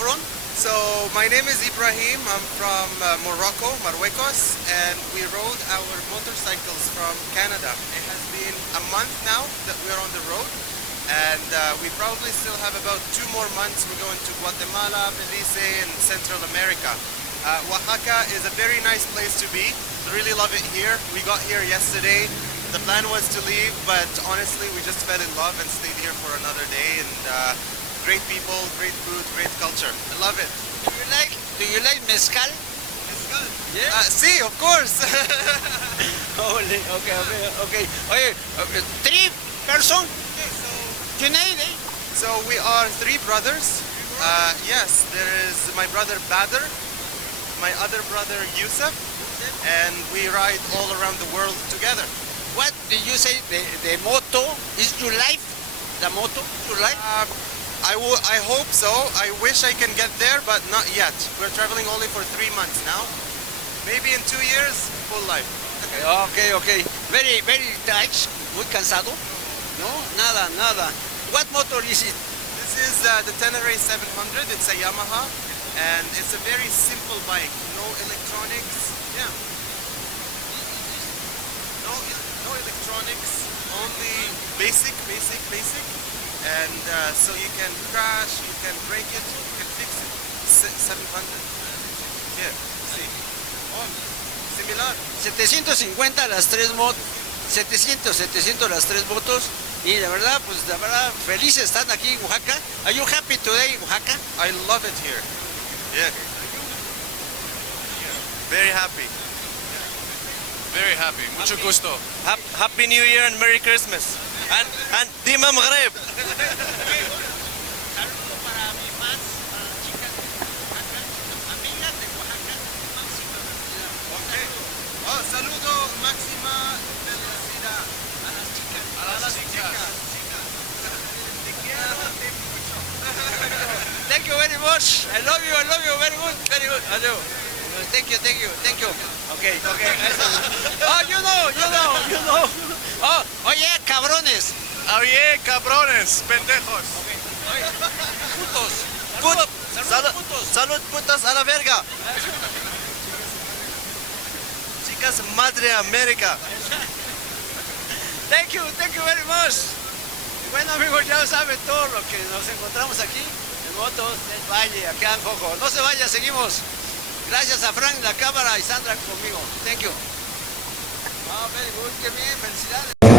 from? So my name is Ibrahim. I'm from Morocco, Maruecos, and we rode our motorcycles from Canada. It has been a month now that we're on the road, and we probably still have about 2 more months. We're going to Guatemala, Belize, and Central America. Oaxaca is a very nice place to be. Really love it here. We got here yesterday. The plan was to leave, but honestly we just fell in love and stayed here for another day. And great people, great food, great culture. I love it. Do you like mezcal? Mezcal? Yeah. Sí, of course. Okay. Oye, 3 person? You need it? So we are 3 brothers. Yes, there is my brother Badr, my other brother Yusuf, and we ride all around the world together. What did you say? The moto is your life? The moto is your life? I hope so. I wish I can get there, but not yet. We're traveling only for 3 months now. Maybe in 2 years, full life. Okay. Very tight. Muy cansado? No, nada. What motor is it? This is the Tenere 700. It's a Yamaha, and it's a very simple bike. No electronics. Yeah. No electronics. Only basic. And so you can crash, you can break it, you can fix it. 700. Here, see. Oh, similar. 750 las 3 motos. 700 las 3 motos. Y de verdad, felices están aquí en Oaxaca. Are you happy today in Oaxaca? I love it here. Yeah. Very happy. Very happy. Mucho gusto. Happy New Year and Merry Christmas. And Dima Maghreb. Saludo para mis fans, para las chicas de Oaxaca, amigas de Oaxaca, máxima velocidad. Okay. Oh, saludo máxima velocidad A las chicas. a las chicas. Te quiero mucho. Thank you very much. I love you. Very good. Adiós. Thank you. Okay. Oh, you know. Oh, oye, cabrones. Oye, cabrones, pendejos. Putos. Salud, putos. Salud putas a la verga. Chicas, Madre América. Thank you very much. Bueno, amigos, ya saben todo lo que nos encontramos aquí en Motos Delvalle, acá en Jojo. No se vaya, seguimos. Gracias a Frank, la cámara, y Sandra conmigo. Thank you. Very good, qué bien, felicidades.